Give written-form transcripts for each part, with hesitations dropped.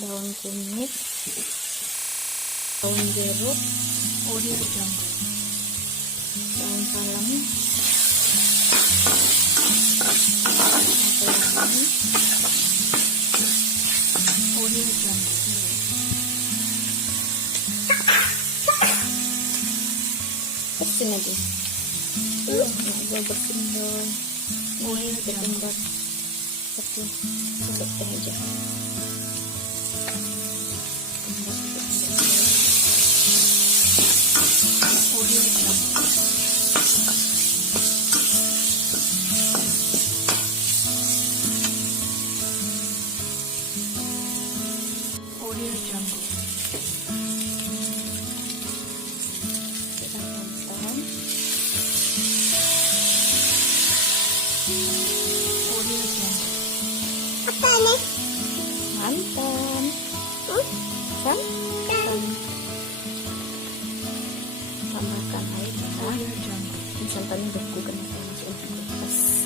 daun kunyit, daun jeruk, daun salam, bersin aja. Gue bersin dong. Ini bersin buat satu sendok teh aja. Apa nih? Santan. Santan. Tambahkan air ya. Ini santannya beku kan masuk ke kulkas.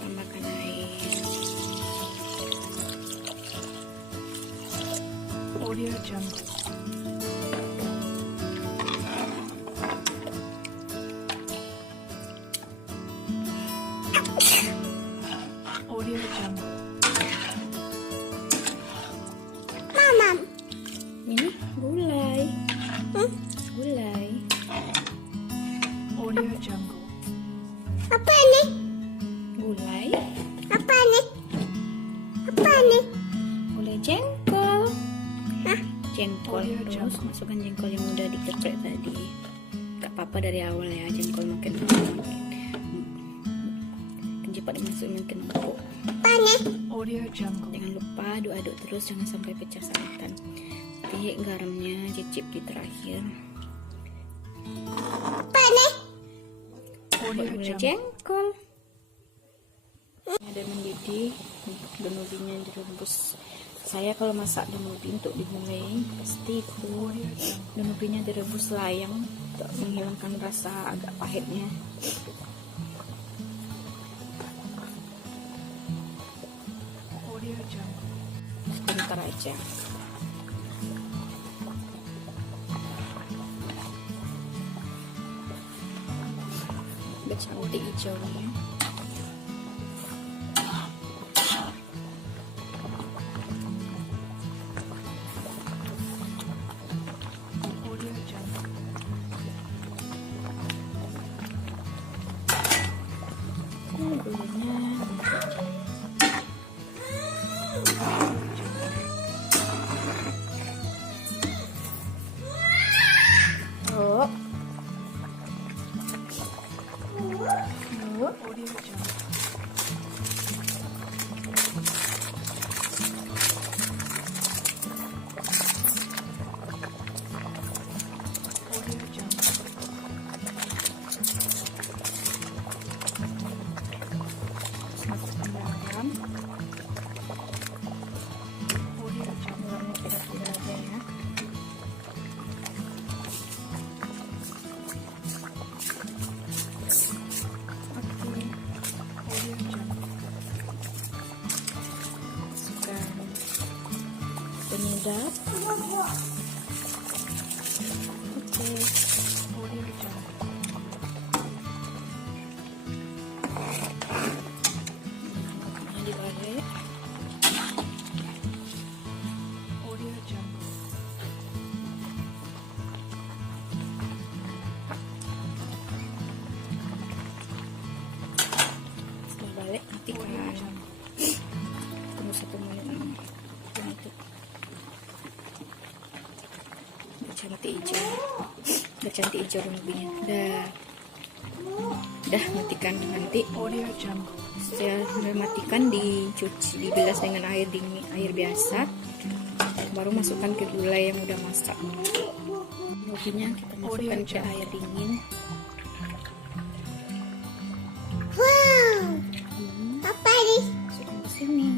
Tambahkan air. Audio Jungle. Audio Jungle. Mamam. Ini gulai. Gulai. Audio Jungle. Apa ini? Gulai. Apa nih? Apa nih? Gulai jengkol. Hah? Jengkol. Audio Terus Jungle. masukkan jengkol yang udah dikeprek tadi. Gak apa-apa dari awal ya, jengkol makin cepat dimasukin empuk. Apa nih? Audio Jungle. Jangan lupa aduk-aduk terus, jangan sampai pecah santan. Nanti garamnya cicip di terakhir. Apa nih? Buat Audio gulai Jungle. jengkol. Ada mendidih, danubinya direbus. Saya kalau masak danubi untuk digulai pasti itu danubinya direbus layang untuk menghilangkan rasa agak pahitnya. Audio Jungle. Sebentar aja. Udah cantik hijaunya. Audio Jungle. Gulanya. Oh. Audio Jungle. Audio Jungle. Masukkan garam. Audio Jungle. Garamnya kira-kira aja ya. Oke. Audio Jungle. Masukkan penyedap. Oke. Audio Jungle. Ini dibalik. Audio Jungle. Setelah balik matikan. Audio Jungle. Tunggu 1 menit. Tutup. Udah cantik hijau. Udah cantik hijau danubinya. Udah matikan nanti. Audio Jungle. Setelah matikan dicuci, dibilas dengan air dingin, air biasa. Baru masukkan ke gulai yang udah masak. Danubinya kita masukkan ke air dingin. Wow. Apa nih? Masukkan ke sini.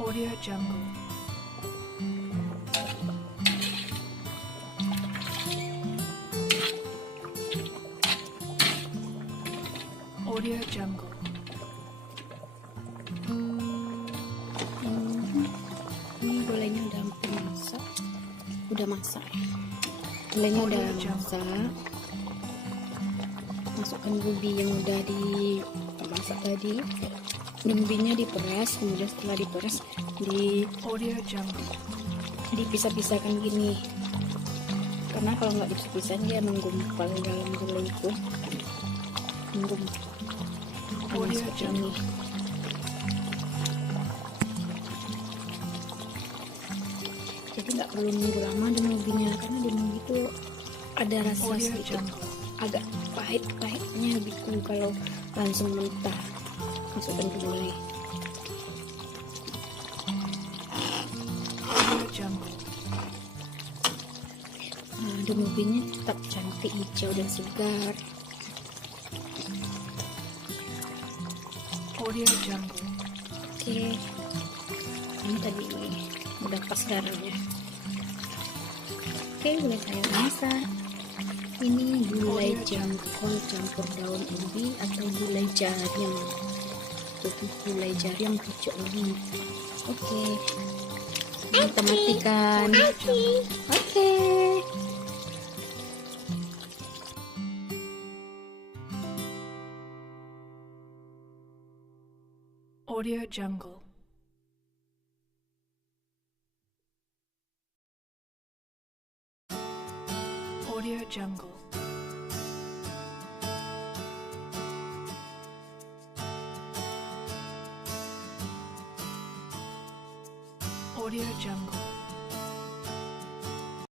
Audio Jungle. udah masak. Gulainya udah masak. Masukkan ubi yang udah dimasak tadi. Ubinya diperas, kemudian setelah diperas Audio Jungle. dipisah-pisahkan gini. Karena kalau nggak dipisah dia menggumpal dalam gulai itu. Menggumpal. Audio Seperti Jungle. ini. Jadi nggak perlu nunggu lama dengan ubinya, karena di ubi itu ada rasa Audio sedikit Jungle. agak pahitnya gitu kalau langsung mentah. Masukkan ke gulai. Audio Jungle. Nah, dan ubinya tetap cantik, hijau dan segar. Audio Jungle. Oke, ini tadi udah pas garamnya. Oke, gulai saya udah masak. Ini gulai jangkol campur daun ubi atau gulai jaring. Gulai jaring pucuk ubi. Oke, kita matikan. Oke. Audio Jungle. Audio Jungle. Audio Jungle.